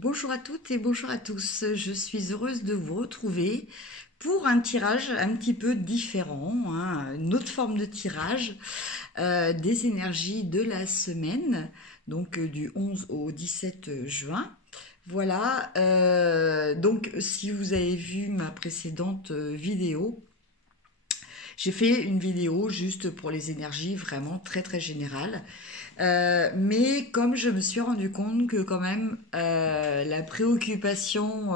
Bonjour à toutes et bonjour à tous. Je suis heureuse de vous retrouver pour un tirage un petit peu différent, hein, une autre forme de tirage des énergies de la semaine, donc du 11 au 17 juin. Voilà, donc si vous avez vu ma précédente vidéo, j'ai fait une vidéo juste pour les énergies vraiment très très générales. Mais comme je me suis rendu compte que quand même la préoccupation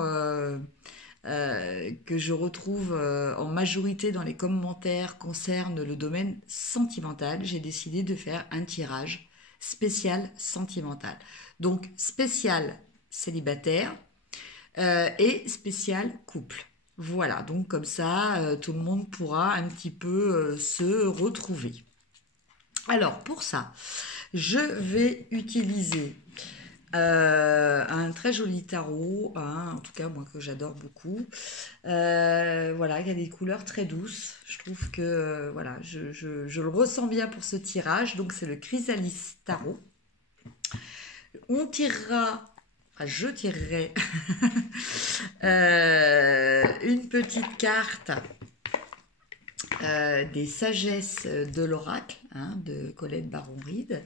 que je retrouve en majorité dans les commentaires concerne le domaine sentimental, j'ai décidé de faire un tirage spécial sentimental. Donc spécial célibataire et spécial couple. Voilà, donc comme ça, tout le monde pourra un petit peu se retrouver. Alors pour ça, je vais utiliser un très joli tarot, hein, en tout cas moi que j'adore beaucoup. Voilà, il y a des couleurs très douces. Je trouve que voilà, je le ressens bien pour ce tirage. Donc c'est le Chrysalis Tarot. On tirera, enfin, je tirerai une petite carte des sagesses de l'oracle, hein, de Colette Baron-Reed.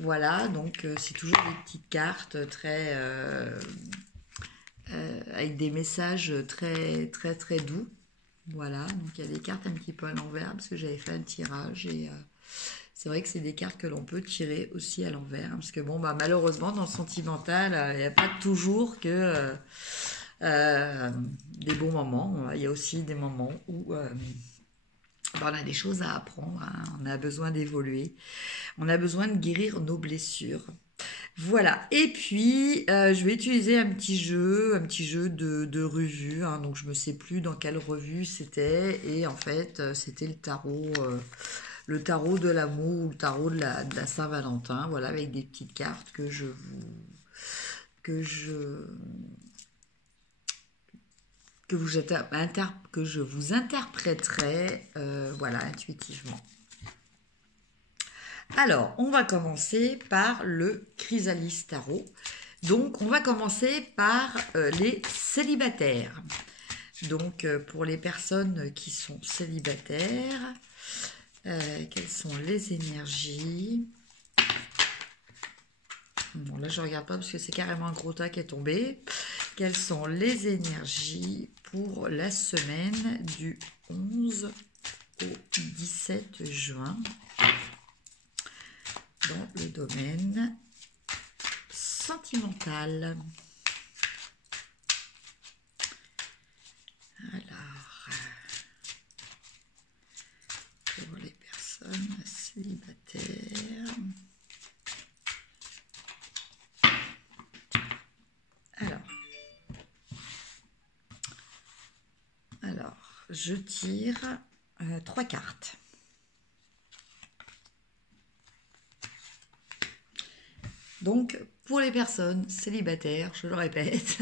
Voilà, donc c'est toujours des petites cartes très avec des messages très très très doux. Voilà, donc il y a des cartes un petit peu à l'envers parce que j'avais fait un tirage et c'est vrai que c'est des cartes que l'on peut tirer aussi à l'envers, hein, parce que bon bah malheureusement dans le sentimental il n'y a pas toujours que des bons moments. Il y a aussi des moments où on a des choses à apprendre, hein, on a besoin d'évoluer, on a besoin de guérir nos blessures. Voilà, et puis je vais utiliser un petit jeu de revue, hein, donc je me sais plus dans quelle revue c'était, et en fait c'était le tarot de l'amour ou le tarot de la Saint-Valentin, voilà, avec des petites cartes que je que je vous interpréterai, voilà, intuitivement. Alors, on va commencer par le Chrysalis Tarot. Donc, on va commencer par les célibataires. Donc, pour les personnes qui sont célibataires, quelles sont les énergies? Bon, là, je ne regarde pas parce que c'est carrément un gros tas qui est tombé. Quelles sont les énergies pour la semaine du 11 au 17 juin dans le domaine sentimental? Alors, pour les personnes célibataires. Alors, je tire 3 cartes. Donc, pour les personnes célibataires, je le répète,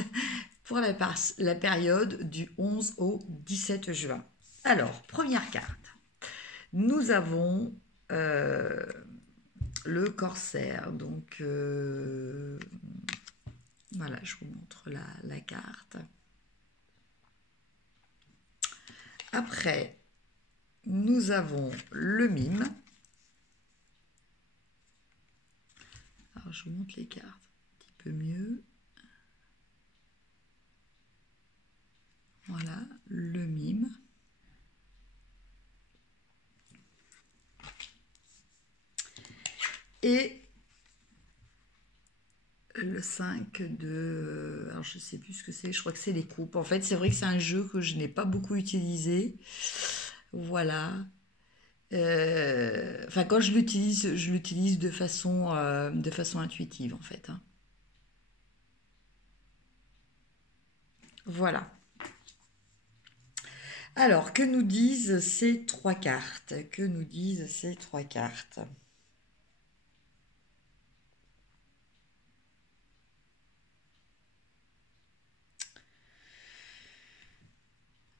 pour la période du 11 au 17 juin. Alors, première carte. Nous avons le corsaire. Donc, voilà, je vous montre la carte. Après, nous avons le mime. Alors, je vous montre les cartes un petit peu mieux. Voilà, le mime. Et le 5 de... Alors, je ne sais plus ce que c'est. Je crois que c'est les coupes. En fait, c'est vrai que c'est un jeu que je n'ai pas beaucoup utilisé. Voilà. Enfin, quand je l'utilise de façon intuitive, en fait, hein. Voilà. Alors, que nous disent ces 3 cartes? Que nous disent ces 3 cartes?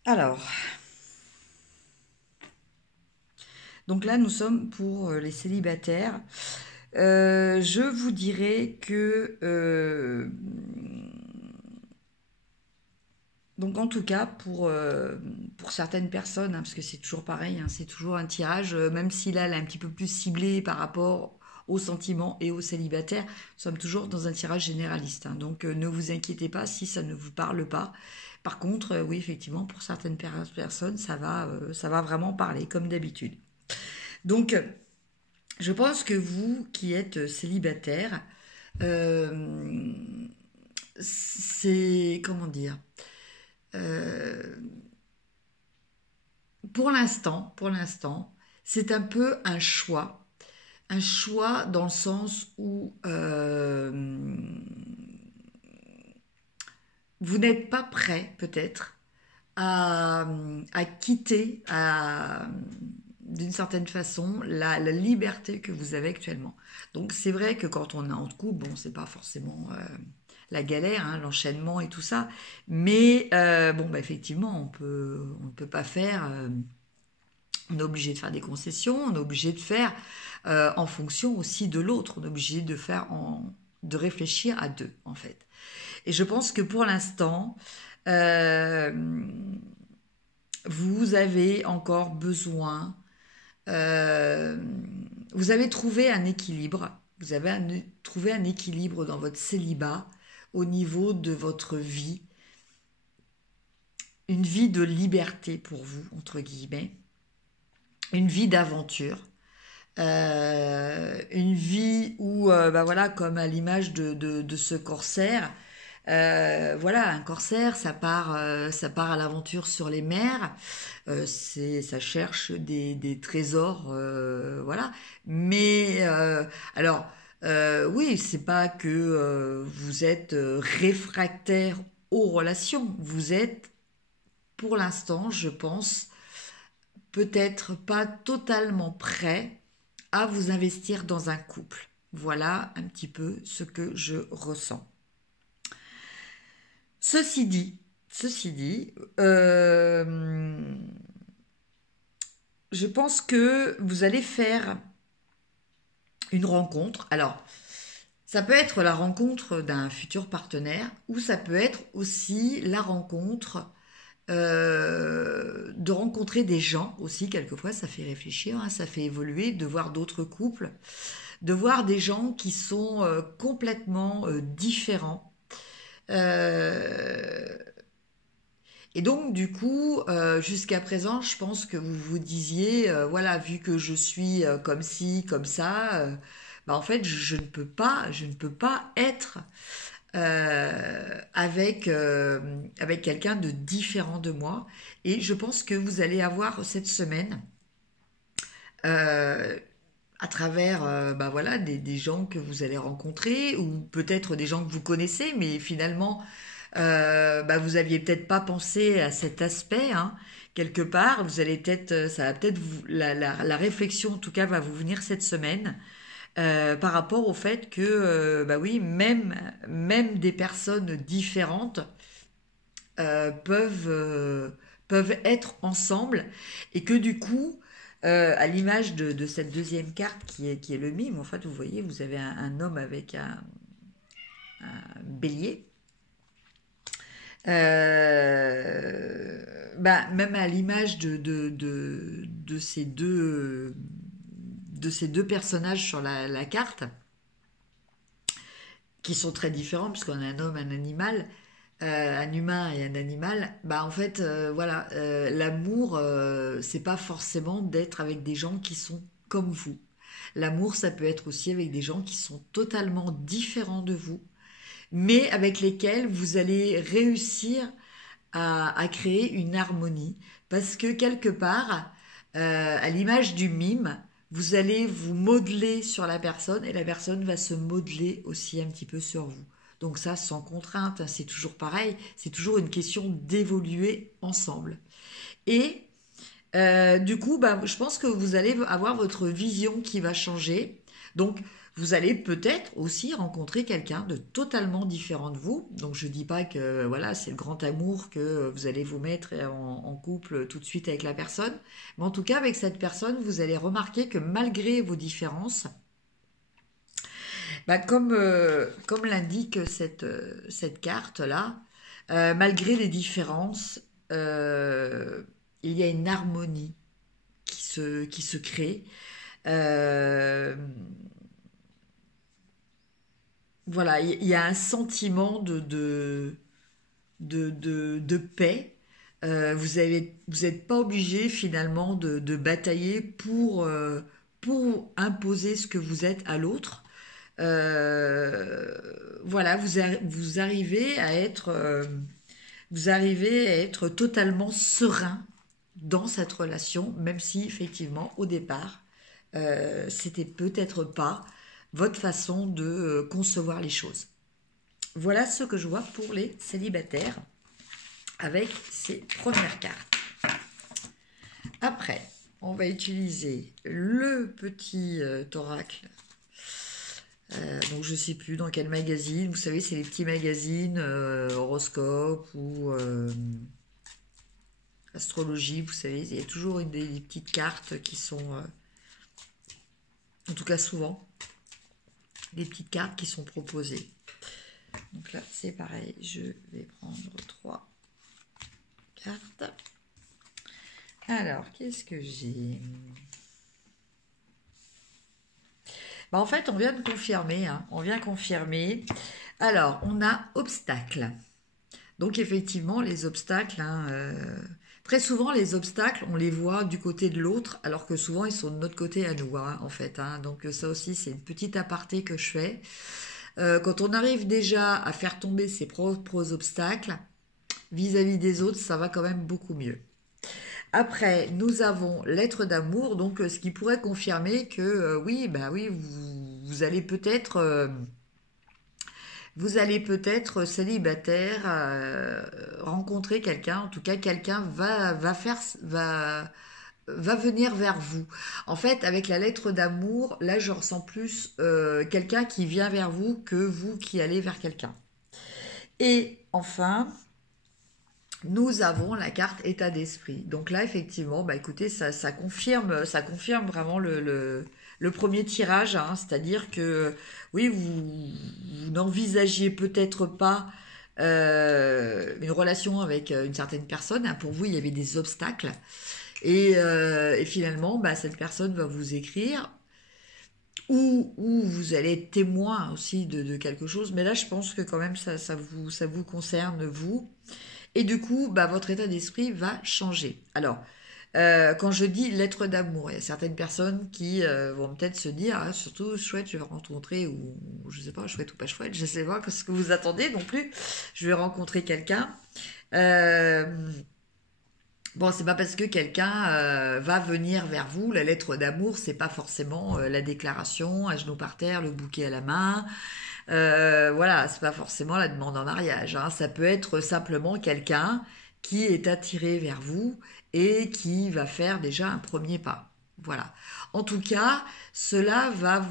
Alors, donc là, nous sommes pour les célibataires. Je vous dirais que Donc en tout cas, pour certaines personnes, hein, parce que c'est toujours pareil, hein, c'est toujours un tirage, même si là, elle est un petit peu plus ciblée par rapport aux sentiments et aux célibataires, nous sommes toujours dans un tirage généraliste, hein. Donc ne vous inquiétez pas si ça ne vous parle pas. Par contre, oui, effectivement, pour certaines personnes, ça va vraiment parler, comme d'habitude. Donc, je pense que vous qui êtes célibataire, euh, c'est, comment dire, euh, pour l'instant, c'est un peu un choix dans le sens où vous n'êtes pas prêt peut-être à, à quitter d'une certaine façon la liberté que vous avez actuellement. Donc c'est vrai que quand on est en couple, bon, c'est pas forcément la galère, hein, l'enchaînement et tout ça, mais bon, bah, effectivement, on ne peut pas faire. On est obligé de faire des concessions, on est obligé de faire en fonction aussi de l'autre, on est obligé de de réfléchir à deux en fait. Et je pense que pour l'instant, euh, vous avez encore besoin, euh, vous avez trouvé un équilibre, trouvé un équilibre dans votre célibat au niveau de votre vie, une vie de liberté pour vous, entre guillemets, une vie d'aventure. Une vie où, bah voilà, comme à l'image de ce corsaire, voilà, un corsaire, ça part à l'aventure sur les mers, ça cherche des trésors, voilà. Mais alors, oui, c'est pas que vous êtes réfractaire aux relations, vous êtes, pour l'instant, je pense, peut-être pas totalement prêt à vous investir dans un couple. Voilà un petit peu ce que je ressens. Ceci dit, ceci dit, je pense que vous allez faire une rencontre. Alors, ça peut être la rencontre d'un futur partenaire ou ça peut être aussi la rencontre de rencontrer des gens aussi. Quelquefois, ça fait réfléchir, hein, ça fait évoluer, de voir d'autres couples, de voir des gens qui sont complètement différents. Euh, et donc, du coup, jusqu'à présent, je pense que vous vous disiez, voilà, vu que je suis comme ci, comme ça, bah, en fait, je ne peux pas être avec quelqu'un de différent de moi. Et je pense que vous allez avoir cette semaine, euh, à travers bah voilà, des gens que vous allez rencontrer, ou peut-être des gens que vous connaissez, mais finalement, bah vous aviez peut-être pas pensé à cet aspect, hein, quelque part. Vous allez peut-être, ça va peut-être la réflexion, en tout cas, va vous venir cette semaine. Par rapport au fait que, bah oui, même des personnes différentes peuvent être ensemble et que du coup, à l'image de cette deuxième carte qui est le mime, en fait, vous voyez, vous avez un homme avec un bélier. Bah, même à l'image de ces deux personnages sur la carte, qui sont très différents, puisqu'on a un homme, un animal, un humain et un animal, bah en fait, voilà, l'amour, c'est pas forcément d'être avec des gens qui sont comme vous. L'amour, ça peut être aussi avec des gens qui sont totalement différents de vous, mais avec lesquels vous allez réussir à créer une harmonie. Parce que quelque part, à l'image du mime, vous allez vous modeler sur la personne et la personne va se modeler aussi un petit peu sur vous. Donc ça, sans contrainte, hein, c'est toujours pareil, c'est toujours une question d'évoluer ensemble. Et du coup, bah, je pense que vous allez avoir votre vision qui va changer. Donc, vous allez peut-être aussi rencontrer quelqu'un de totalement différent de vous. Donc, je dis pas que voilà, c'est le grand amour que vous allez vous mettre en couple tout de suite avec la personne. Mais en tout cas, avec cette personne, vous allez remarquer que malgré vos différences, bah, comme l'indique cette carte-là, Malgré les différences, il y a une harmonie qui se crée. Euh, voilà, il y a un sentiment de paix. Vous n'êtes pas obligé finalement de batailler pour imposer ce que vous êtes à l'autre. Euh, voilà, vous arrivez à être totalement serein dans cette relation, même si effectivement au départ, c'était peut-être pas votre façon de concevoir les choses. Voilà ce que je vois pour les célibataires avec ces premières cartes. Après, on va utiliser le petit oracle. Donc je sais plus dans quel magazine. Vous savez, c'est les petits magazines horoscope ou astrologie. Vous savez, il y a toujours des petites cartes qui sont, en tout cas souvent, des petites cartes qui sont proposées. Donc là, c'est pareil. Je vais prendre 3 cartes. Alors, qu'est-ce que j'ai? Bah, en fait, on vient de confirmer. Hein, on vient confirmer. Alors, on a obstacle. Donc, effectivement, les obstacles, hein, très souvent, les obstacles, on les voit du côté de l'autre, alors que souvent, ils sont de notre côté à nous, hein, en fait. Hein. Donc, ça aussi, c'est une petite aparté que je fais. Quand on arrive déjà à faire tomber ses propres obstacles, vis-à-vis des autres, ça va quand même beaucoup mieux. Après, nous avons l'être d'amour, donc ce qui pourrait confirmer que oui, bah oui, vous allez peut-être célibataire rencontrer quelqu'un. En tout cas, quelqu'un va venir vers vous. En fait, avec la lettre d'amour, là, je ressens plus quelqu'un qui vient vers vous que vous qui allez vers quelqu'un. Et enfin, nous avons la carte état d'esprit. Donc là, effectivement, bah écoutez, ça confirme vraiment le premier tirage, hein. C'est-à-dire que oui, vous n'envisagiez peut-être pas une relation avec une certaine personne, hein. Pour vous, il y avait des obstacles. Et finalement, bah, cette personne va vous écrire ou vous allez être témoin aussi de quelque chose. Mais là, je pense que quand même, ça vous concerne, vous. Et du coup, bah, votre état d'esprit va changer. Alors, quand je dis lettre d'amour, il y a certaines personnes qui vont peut-être se dire, ah, surtout chouette, je vais rencontrer, ou je sais pas, chouette ou pas chouette, je sais pas ce que vous attendez non plus, je vais rencontrer quelqu'un. Euh, Bon, c'est pas parce que quelqu'un va venir vers vous, la lettre d'amour, c'est pas forcément la déclaration, à genoux par terre, le bouquet à la main. Voilà, c'est pas forcément la demande en mariage. Hein. Ça peut être simplement quelqu'un qui est attiré vers vous et qui va faire déjà un premier pas. Voilà. En tout cas, cela va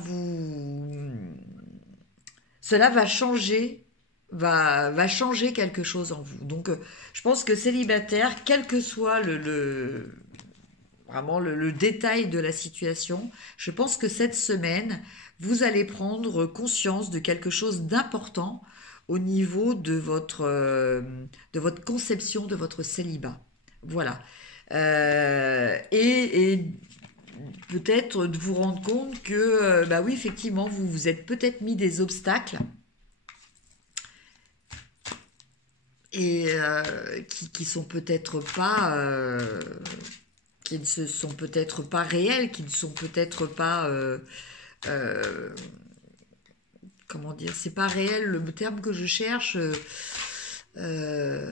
changer, va changer quelque chose en vous. Donc, je pense que célibataire, quel que soit vraiment le détail de la situation, je pense que cette semaine, vous allez prendre conscience de quelque chose d'important au niveau de votre conception de votre célibat. Voilà. Et peut-être de vous rendre compte que, bah oui, effectivement, vous vous êtes peut-être mis des obstacles et qui sont peut-être pas qui ne se sont peut-être pas réels, qui ne sont peut-être pas euh, comment dire, c'est pas réel le terme que je cherche, se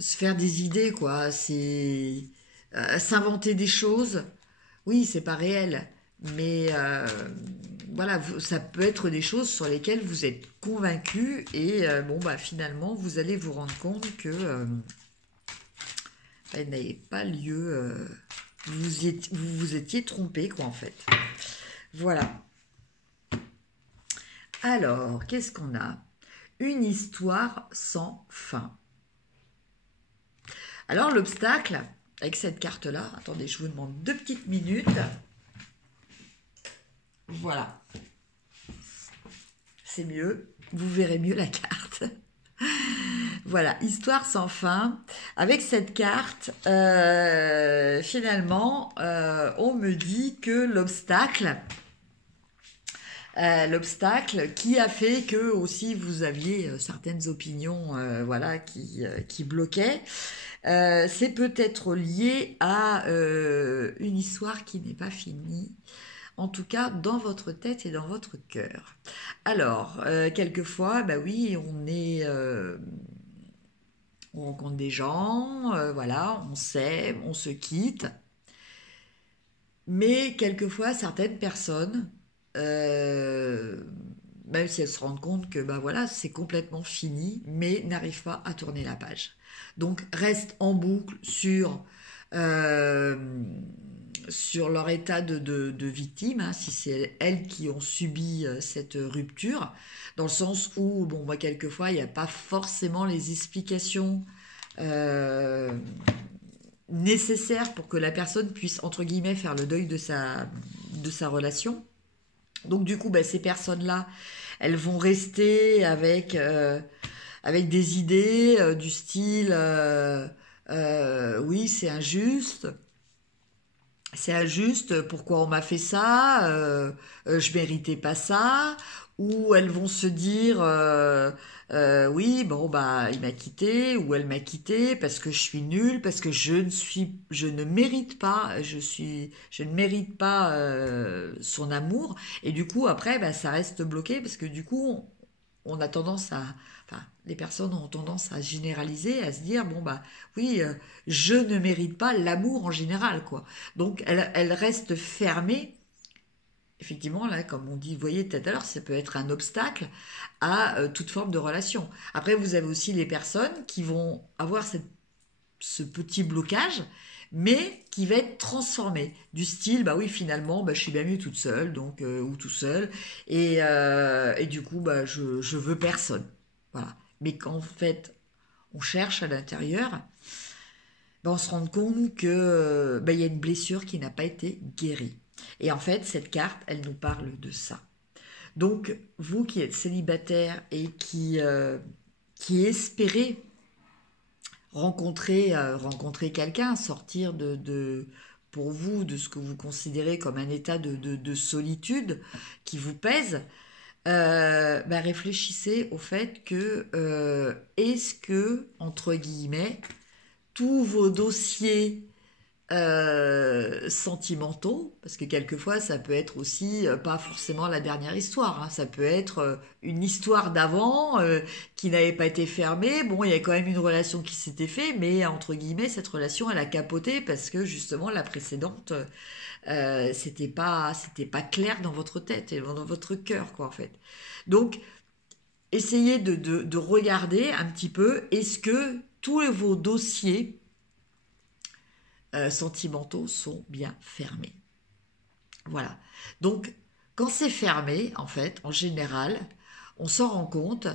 faire des idées quoi, c'est s'inventer des choses. Oui, c'est pas réel, mais voilà, ça peut être des choses sur lesquelles vous êtes convaincu et bon bah finalement vous allez vous rendre compte que elle n'avait pas lieu. Vous vous étiez trompé, quoi, en fait. Voilà. Alors, qu'est-ce qu'on a? Une histoire sans fin. Alors, l'obstacle, avec cette carte-là, attendez, je vous demande 2 petites minutes. Voilà. C'est mieux. Vous verrez mieux la carte. Voilà, histoire sans fin. Avec cette carte, finalement, on me dit que l'obstacle qui a fait que aussi vous aviez certaines opinions, voilà, qui bloquaient, c'est peut-être lié à une histoire qui n'est pas finie. En tout cas, dans votre tête et dans votre cœur. Alors, quelquefois, bah oui, on rencontre des gens, voilà, on s'aime, on se quitte. Mais quelquefois, certaines personnes, euh, même si elles se rendent compte que bah voilà, c'est complètement fini, mais n'arrivent pas à tourner la page. Donc, restent en boucle euh, sur leur état de victime, hein, si c'est elles qui ont subi cette rupture, dans le sens où, bon, moi, quelquefois, il n'y a pas forcément les explications euh, nécessaires pour que la personne puisse, entre guillemets, faire le deuil de sa relation. Donc, du coup, bah, ces personnes-là, elles vont rester avec des idées du style oui, c'est injuste, pourquoi on m'a fait ça, je méritais pas ça, ou elles vont se dire oui, bon bah il m'a quitté ou elle m'a quitté parce que je suis nulle, parce que je ne mérite pas, je ne mérite pas son amour, et du coup après bah, ça reste bloqué parce que du coup on a tendance à, enfin, les personnes ont tendance à généraliser, à se dire bon bah oui, je ne mérite pas l'amour en général quoi. Donc elle reste fermée. Effectivement, là, comme on dit, vous voyez tout à l'heure, ça peut être un obstacle à toute forme de relation. Après, vous avez aussi les personnes qui vont avoir ce petit blocage, mais qui va être transformé. Du style, bah oui, finalement, bah, je suis bien mieux toute seule, donc, ou tout seul, et du coup, bah, je veux personne. Voilà. Mais qu'en fait, on cherche à l'intérieur, bah, on se rend compte que bah, il y a une blessure qui n'a pas été guérie. Et en fait, cette carte, elle nous parle de ça. Donc, vous qui êtes célibataire et qui espérez rencontrer quelqu'un, sortir pour vous, de ce que vous considérez comme un état de solitude qui vous pèse, bah, réfléchissez au fait que est-ce que, entre guillemets, tous vos dossiers sentimentaux, parce que quelquefois ça peut être aussi pas forcément la dernière histoire, hein, ça peut être une histoire d'avant qui n'avait pas été fermée, bon il y a quand même une relation qui s'était faite, mais entre guillemets cette relation elle a capoté parce que justement la précédente c'était pas clair dans votre tête et dans votre cœur quoi en fait. Donc essayez de regarder un petit peu, est-ce que tous vos dossiers sentimentaux sont bien fermés. Voilà. Donc, quand c'est fermé, en fait, en général, on s'en rend compte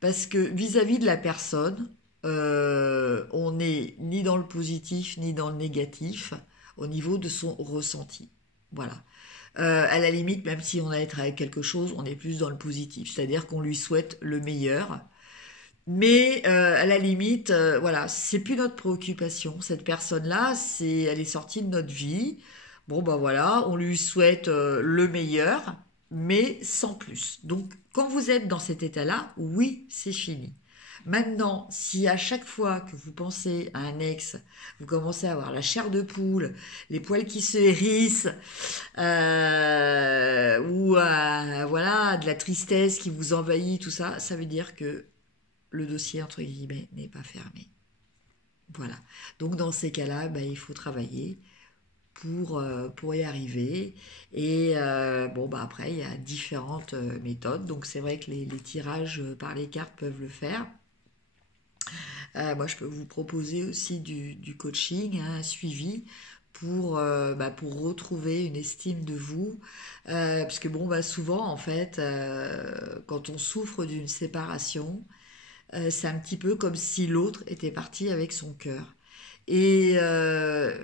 parce que vis-à-vis de la personne, on n'est ni dans le positif ni dans le négatif au niveau de son ressenti. Voilà. À la limite, même si on a à être avec quelque chose, on est plus dans le positif, c'est-à-dire qu'on lui souhaite le meilleur. Mais à la limite, voilà, c'est plus notre préoccupation. Cette personne-là, elle est sortie de notre vie. Bon, bah voilà, on lui souhaite le meilleur, mais sans plus. Donc, quand vous êtes dans cet état-là, oui, c'est fini. Maintenant, si à chaque fois que vous pensez à un ex, vous commencez à avoir la chair de poule, les poils qui se hérissent, ou voilà, de la tristesse qui vous envahit, tout ça, ça veut dire que le dossier, entre guillemets, n'est pas fermé. Voilà. Donc dans ces cas-là, bah, il faut travailler pour y arriver. Et bon, bah, après, il y a différentes méthodes. Donc c'est vrai que les tirages par les cartes peuvent le faire. Moi, je peux vous proposer aussi du coaching, hein, un suivi pour retrouver une estime de vous. Parce que bon, bah, souvent, en fait, quand on souffre d'une séparation, c'est un petit peu comme si l'autre était parti avec son cœur. Et, euh,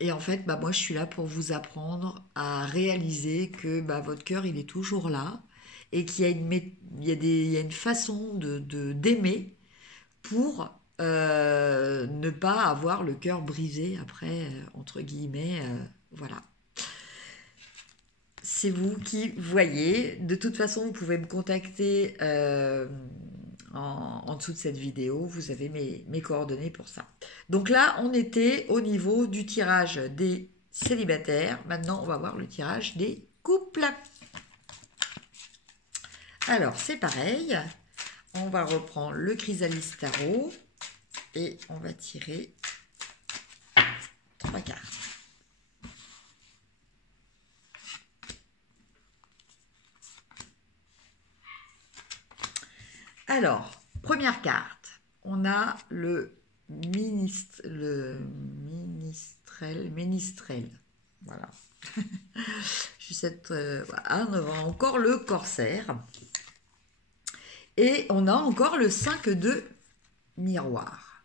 et en fait, bah, moi, je suis là pour vous apprendre à réaliser que bah, votre cœur, il est toujours là et qu'il y a une, il y a une façon d'aimer pour ne pas avoir le cœur brisé après, entre guillemets, voilà. C'est vous qui voyez. De toute façon, vous pouvez me contacter en dessous de cette vidéo. Vous avez mes coordonnées pour ça. Donc là, on était au niveau du tirage des célibataires. Maintenant, on va voir le tirage des couples. Alors, c'est pareil. On va reprendre le Chrysalis Tarot et on va tirer 3 cartes. Alors, première carte, on a le ménistrel. Voilà. On a encore le corsaire. Et on a encore le 5 de miroir.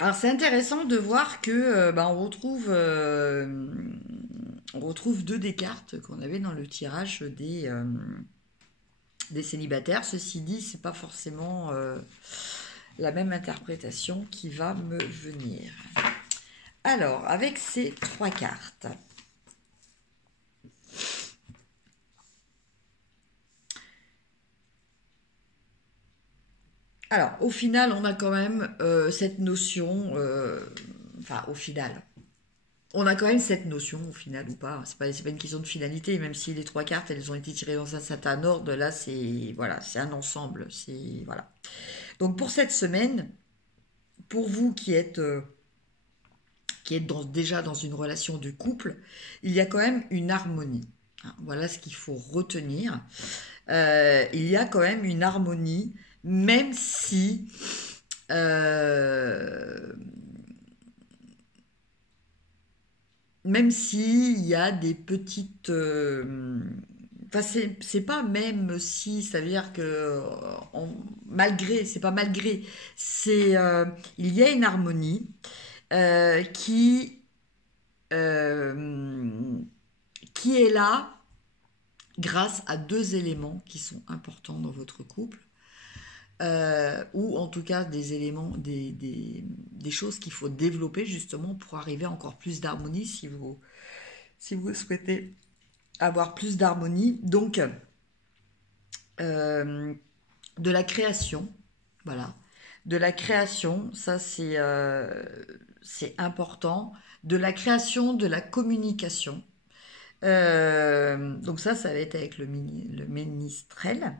Alors, c'est intéressant de voir que on retrouve 2 des cartes qu'on avait dans le tirage des célibataires. Ceci dit, c'est pas forcément la même interprétation qui va me venir. Alors, avec ces 3 cartes, alors au final, on a quand même cette notion, au final, on a quand même cette notion, au final ou pas, c'est pas une question de finalité, même si les 3 cartes, elles ont été tirées dans un certain ordre, là, c'est un ensemble, c'est, voilà. Donc, pour cette semaine, pour vous qui êtes déjà dans une relation de couple, il y a quand même une harmonie. Voilà ce qu'il faut retenir. Il y a quand même une harmonie, même si... même s'il y a des petites... c'est pas même si, ça veut dire que malgré, c'est pas malgré, c'est il y a une harmonie qui est là grâce à 2 éléments qui sont importants dans votre couple. Ou en tout cas des éléments, des choses qu'il faut développer justement pour arriver à encore plus d'harmonie si vous souhaitez avoir plus d'harmonie. Donc, de la création, voilà. De la création, ça c'est important. De la création, de la communication. Donc ça va être avec le ménistrel.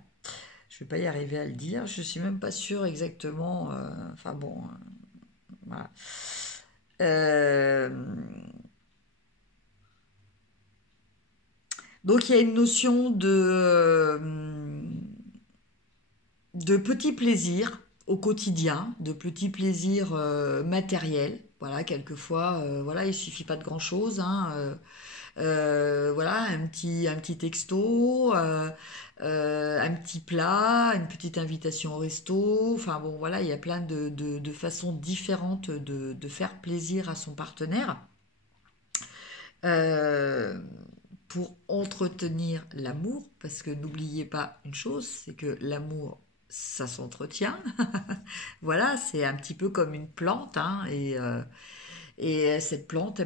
Je vais pas y arriver à le dire. Je suis même pas sûre exactement. Voilà. Donc il y a une notion de petits plaisirs au quotidien, de petits plaisirs matériels. Voilà, quelquefois, il suffit pas de grand chose. Voilà, un petit texto, un petit plat, une petite invitation au resto. Enfin bon, voilà, il y a plein de façons différentes de faire plaisir à son partenaire. Pour entretenir l'amour, parce que n'oubliez pas une chose, c'est que l'amour, ça s'entretient. Voilà, c'est un petit peu comme une plante, et cette plante,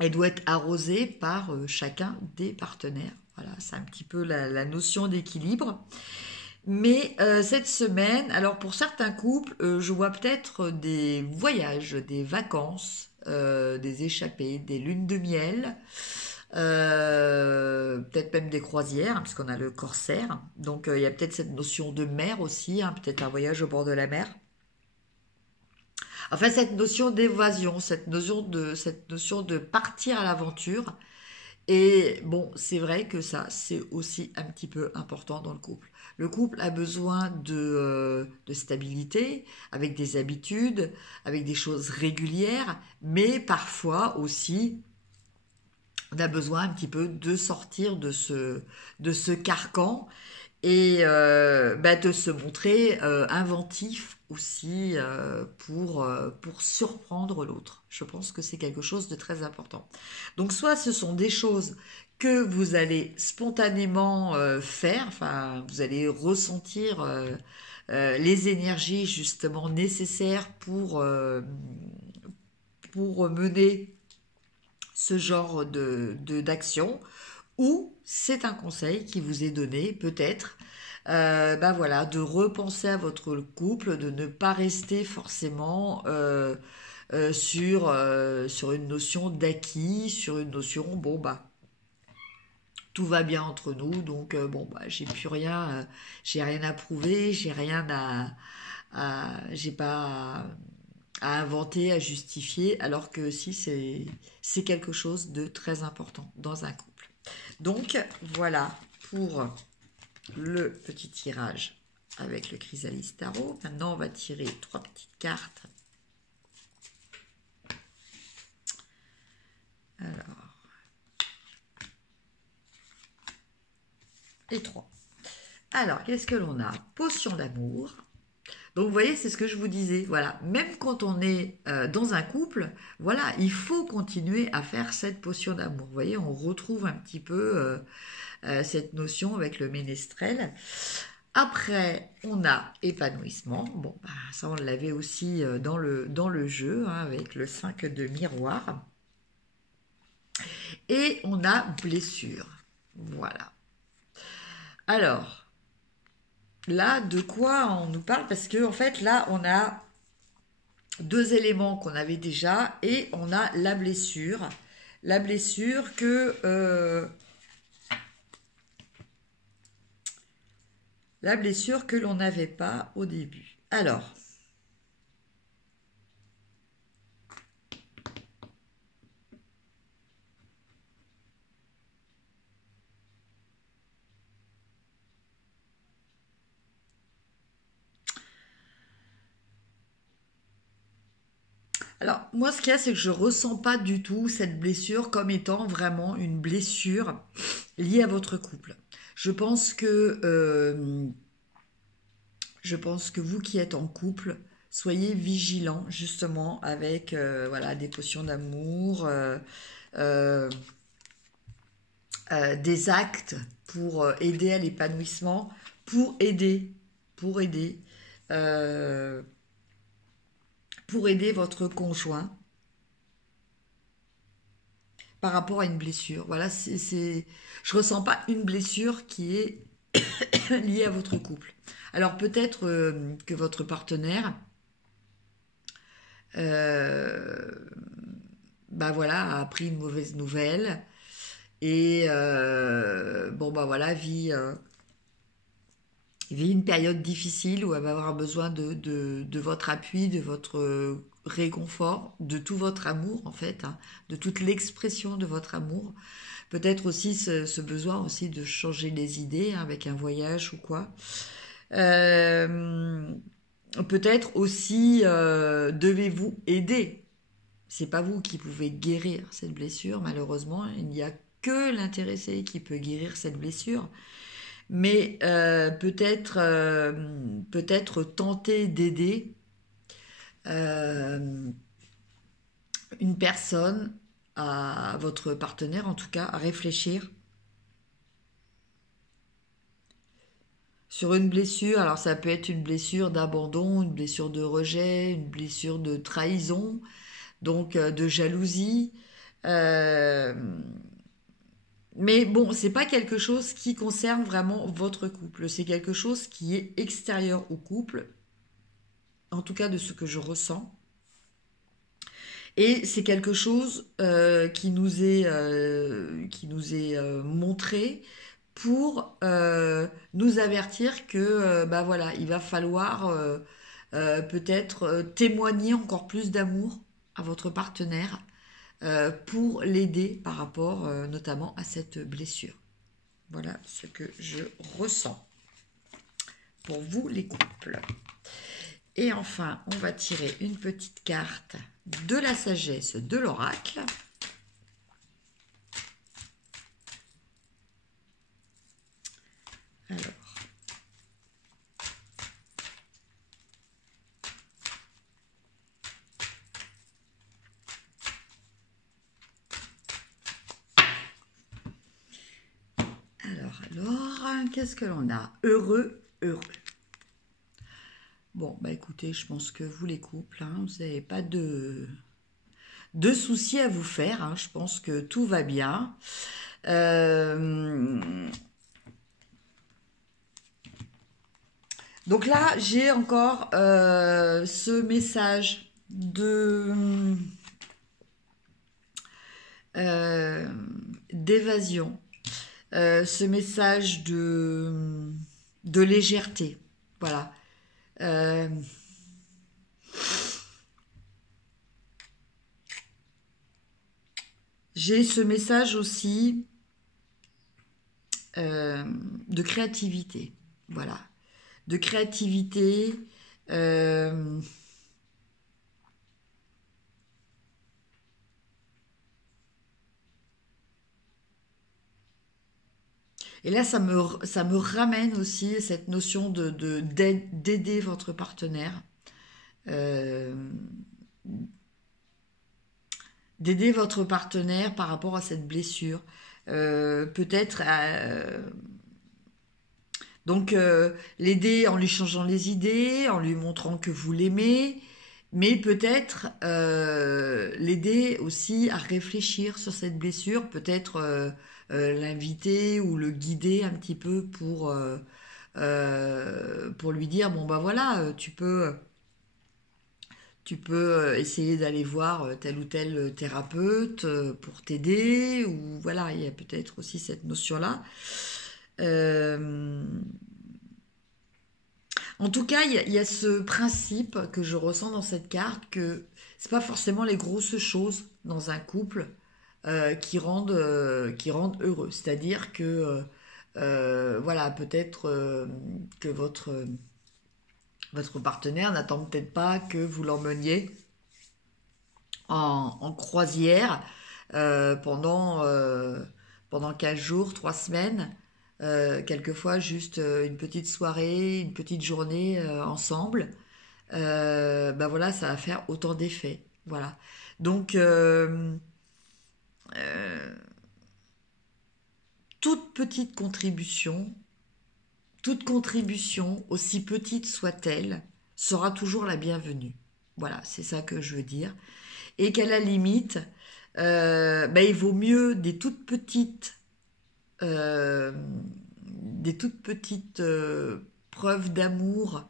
elle doit être arrosée par chacun des partenaires. Voilà, c'est un petit peu la notion d'équilibre. Mais cette semaine, alors pour certains couples, je vois peut-être des voyages, des vacances, des échappées, des lunes de miel, peut-être même des croisières, puisqu'on a le corsaire. Donc il y a peut-être cette notion de mer aussi, peut-être un voyage au bord de la mer. Enfin, cette notion d'évasion, cette notion de partir à l'aventure. Et bon, c'est vrai que ça, c'est aussi un petit peu important dans le couple. Le couple a besoin de stabilité, avec des habitudes, avec des choses régulières, mais parfois aussi, on a besoin un petit peu de sortir de ce carcan et de se montrer inventif aussi pour surprendre l'autre. Je pense que c'est quelque chose de très important. Donc soit ce sont des choses que vous allez spontanément faire, enfin, vous allez ressentir les énergies justement nécessaires pour mener ce genre d'action, ou c'est un conseil qui vous est donné peut-être ben voilà, de repenser à votre couple, de ne pas rester forcément sur une notion d'acquis, sur une notion, bon bah tout va bien entre nous, donc bon bah j'ai rien à prouver, j'ai pas à inventer, à justifier, alors que si c'est quelque chose de très important dans un couple. Donc voilà pour le petit tirage avec le chrysalis tarot. Maintenant on va tirer 3 petites cartes. Alors, et 3. Alors, qu'est-ce que l'on a? Potion d'amour. Donc, vous voyez, c'est ce que je vous disais. Voilà, même quand on est dans un couple, voilà, il faut continuer à faire cette potion d'amour. Vous voyez, on retrouve un petit peu cette notion avec le ménestrel. Après, on a épanouissement. Bon, bah, ça, on l'avait aussi dans le jeu, hein, avec le 5 de miroir. Et on a blessure. Voilà. Alors, là, de quoi on nous parle? Parce que en fait, là, on a deux éléments qu'on avait déjà et on a la blessure. La blessure que l'on n'avait pas au début. Alors, moi, ce qu'il y a, c'est que je ressens pas du tout cette blessure comme étant vraiment une blessure liée à votre couple. Je pense que vous qui êtes en couple, soyez vigilants justement avec voilà, des potions d'amour, euh, des actes pour aider à l'épanouissement, pour aider, euh, pour aider votre conjoint par rapport à une blessure. Voilà, je ressens pas une blessure qui est liée à votre couple. Alors peut-être que votre partenaire euh, bah voilà, a appris une mauvaise nouvelle et bon bah voilà, vit une période difficile où elle va avoir besoin de votre appui, de votre réconfort, de tout votre amour en fait, hein, de toute l'expression de votre amour. Peut-être aussi ce besoin aussi de changer les idées hein, avec un voyage ou quoi. Euh, Peut-être aussi devez-vous aider. C'est pas vous qui pouvez guérir cette blessure, malheureusement. Il n'y a que l'intéressé qui peut guérir cette blessure. Mais peut-être tenter d'aider euh, une personne, à votre partenaire en tout cas, à réfléchir sur une blessure. Alors ça peut être une blessure d'abandon, une blessure de rejet, une blessure de trahison, donc de jalousie. Euh, mais bon, c'est pas quelque chose qui concerne vraiment votre couple. C'est quelque chose qui est extérieur au couple, en tout cas de ce que je ressens. Et c'est quelque chose qui nous est montré pour nous avertir que bah voilà, il va falloir peut-être témoigner encore plus d'amour à votre partenaire pour l'aider par rapport notamment à cette blessure. Voilà ce que je ressens pour vous les couples. Et enfin, on va tirer une petite carte de la sagesse de l'oracle. Alors. qu'est-ce que l'on a? Heureux, heureux. Bon, bah écoutez, je pense que vous les couples, hein, vous n'avez pas de soucis à vous faire, hein, je pense que tout va bien. Donc là, j'ai encore ce message d'évasion, ce message de légèreté. Voilà. Euh, j'ai ce message aussi de créativité. Voilà. De créativité. Et là, ça me ramène aussi cette notion d'aider votre partenaire. euh, D'aider votre partenaire par rapport à cette blessure. Peut-être donc l'aider en lui changeant les idées, en lui montrant que vous l'aimez, mais peut-être l'aider aussi à réfléchir sur cette blessure, peut-être l'inviter ou le guider un petit peu pour lui dire bon bah voilà, tu peux essayer d'aller voir tel ou tel thérapeute pour t'aider, ou voilà, il y a peut-être aussi cette notion-là. Euh, En tout cas, il y a ce principe que je ressens dans cette carte que c'est pas forcément les grosses choses dans un couple qui rendent heureux. C'est-à-dire que voilà, peut-être que votre partenaire n'attend peut-être pas que vous l'emmeniez en croisière pendant 15 jours, 3 semaines. Quelquefois juste une petite soirée, une petite journée ensemble. Ben voilà, ça va faire autant d'effets. Voilà. Donc, euh, toute petite contribution, toute contribution, aussi petite soit-elle, sera toujours la bienvenue. Voilà, c'est ça que je veux dire. Et qu'à la limite, ben, il vaut mieux euh, des toutes petites preuves d'amour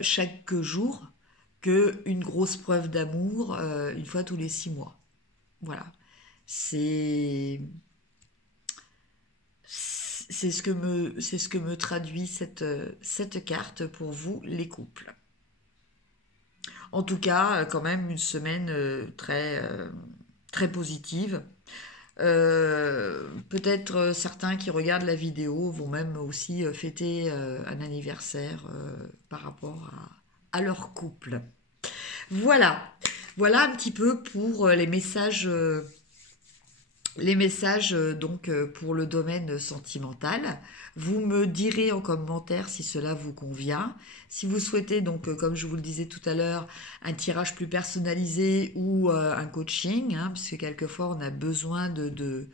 chaque jour que une grosse preuve d'amour une fois tous les 6 mois. Voilà. C'est c'est ce que me traduit cette carte pour vous, les couples. En tout cas, quand même une semaine très positive. Peut-être certains qui regardent la vidéo vont même aussi fêter un anniversaire par rapport à leur couple. Voilà, voilà un petit peu pour les messages donc pour le domaine sentimental. Vous me direz en commentaire si cela vous convient. Si vous souhaitez donc, comme je vous le disais tout à l'heure, un tirage plus personnalisé ou un coaching, hein, parce que quelquefois on a besoin de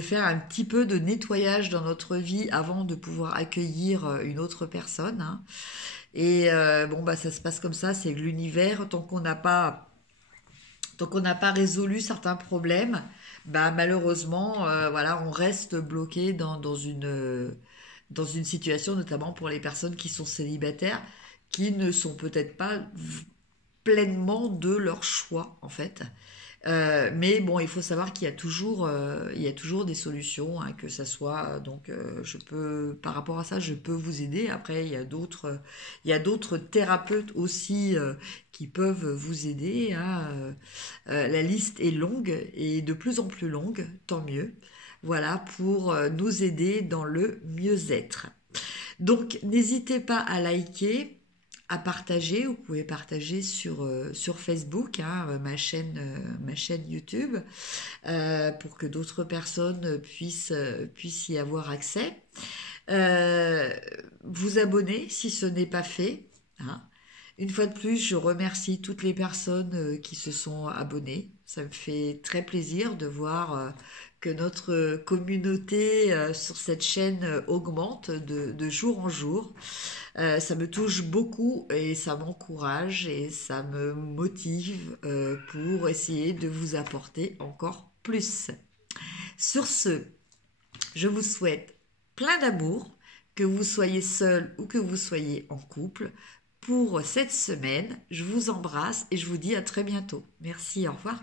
faire un petit peu de nettoyage dans notre vie avant de pouvoir accueillir une autre personne. Hein. Et bon bah ça se passe comme ça, c'est l'univers tant qu'on n'a pas résolu certains problèmes, bah malheureusement, voilà, on reste bloqué dans une situation, notamment pour les personnes qui sont célibataires, qui ne sont peut-être pas pleinement de leur choix, en fait. Mais bon, il faut savoir qu'il y a toujours des solutions, hein, que ça soit donc par rapport à ça, je peux vous aider. Après, il y a d'autres thérapeutes aussi qui peuvent vous aider. Hein. La liste est longue et de plus en plus longue, tant mieux. Voilà pour nous aider dans le mieux-être. Donc, n'hésitez pas à liker, à partager. Vous pouvez partager sur Facebook, hein, ma chaîne YouTube, pour que d'autres personnes puissent y avoir accès. Euh, Vous abonner si ce n'est pas fait. Hein. Une fois de plus, je remercie toutes les personnes qui se sont abonnées. Ça me fait très plaisir de voir que notre communauté sur cette chaîne augmente de jour en jour. Ça me touche beaucoup et ça m'encourage et ça me motive pour essayer de vous apporter encore plus. Sur ce, je vous souhaite plein d'amour, que vous soyez seul ou que vous soyez en couple. Pour cette semaine, je vous embrasse et je vous dis à très bientôt. Merci, au revoir.